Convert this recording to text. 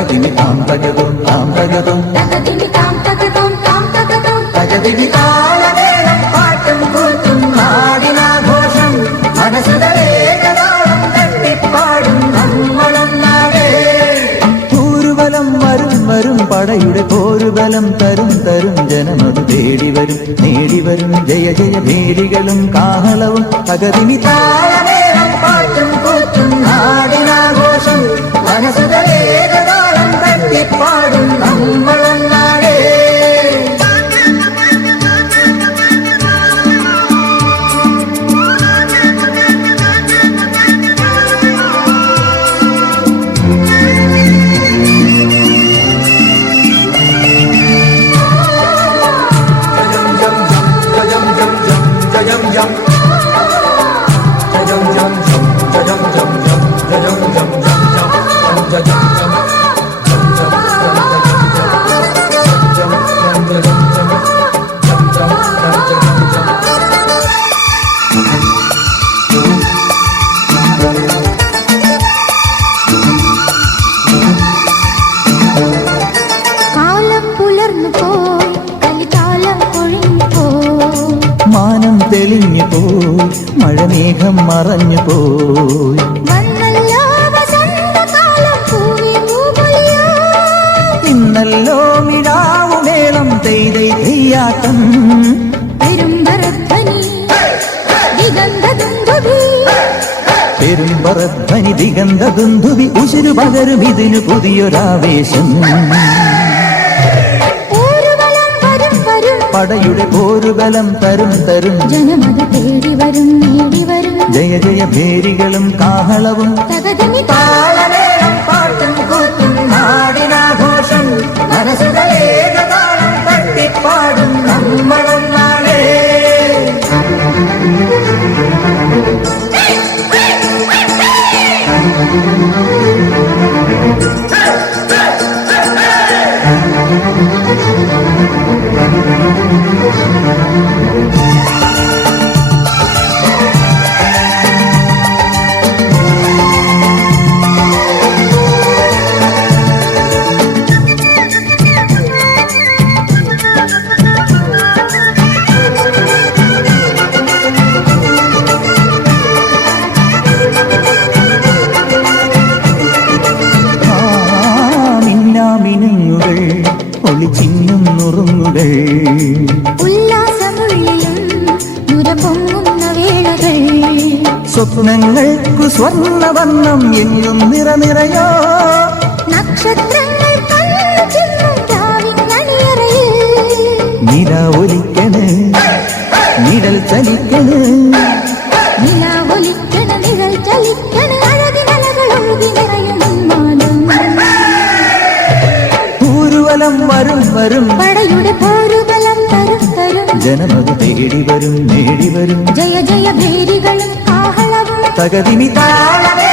തകതിമി താം തകതും താം തകതും. തകതിമി താം തകതോം താം തകതോം. തകതിമി താളമേളം പാട്ടും കൂത്തും നാടിനാഘോഷം. മനസ്സുകളേകതാളം തട്ടിപ്പാടും നമ്മളൊന്നാകെ പൂരുബലം വരും വരും പടയുടെ പോരുബലം തരും തരും. ജനമത് തേടി വരും നേടി വരും. ജയ ജയ ഭേരികളും കാഹളവും തകതിനി മനസ്സുകളേകതാളം തട്ടിപ്പാടും തെളിഞ്ഞു പോയി മഴമേഘം മറഞ്ഞു പോയി. ഇന്നല്ലോ ഇന്നല്ലോ മിഴാവുമേളം തെയ്തൈ തെയ്യാട്ടം പെരുമ്പറധ്വനി ദിഗന്ധ ദുന്ദുവി ഉശിരു പകരും ഇതിനു പുതിയൊരാവേശം. പടയുടെ പോരുബലം തരും തരും. ജനമത് തേടി വരും നേടി വരും. ജയ ജയ ഭേരികളും കാഹളവും. thank താളമേളം പാട്ടും കൂത്തും നാടിനാഘോഷം. മനസ്സുകളേകതാളം തട്ടിപ്പാടും നമ്മളൊന്നാളേ ആ മിന്നാമിനുങ്ങുകൾ ഒളിച്ചിന്നും നുറുങ്ങുകൾ സ്വപ്നങ്ങൾക്കു സ്വർണവർണം എങ്ങും നിറനിറയോ. നക്ഷത്രങ്ങൾ നില ഒലിക്കണ് നിഴൽ ചലിക്കണ്. വരും. പടയുടെ പോരുബലം തരും തരും. ജനമത് തേടി വരും നേടി വരും. ജയ ജയ ഭേരികളും കാഹളവും തകതിനി താളമേളം